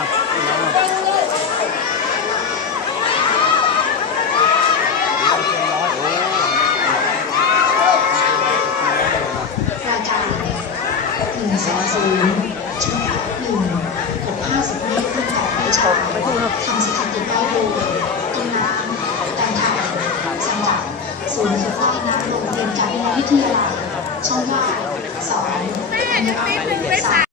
รายกาหนึ่งสองศูนย์ชุดหนึ่งหกห้าสิบเมตรขึ้นต่อไปชาทำสถิติได้โดยต้นน้ำแต่งไทยสังกัดศูนย์ฝึกว่ายน้ำโรงเรียนการวิทยาลัยช่องว่าสองธัญรัตน์สาม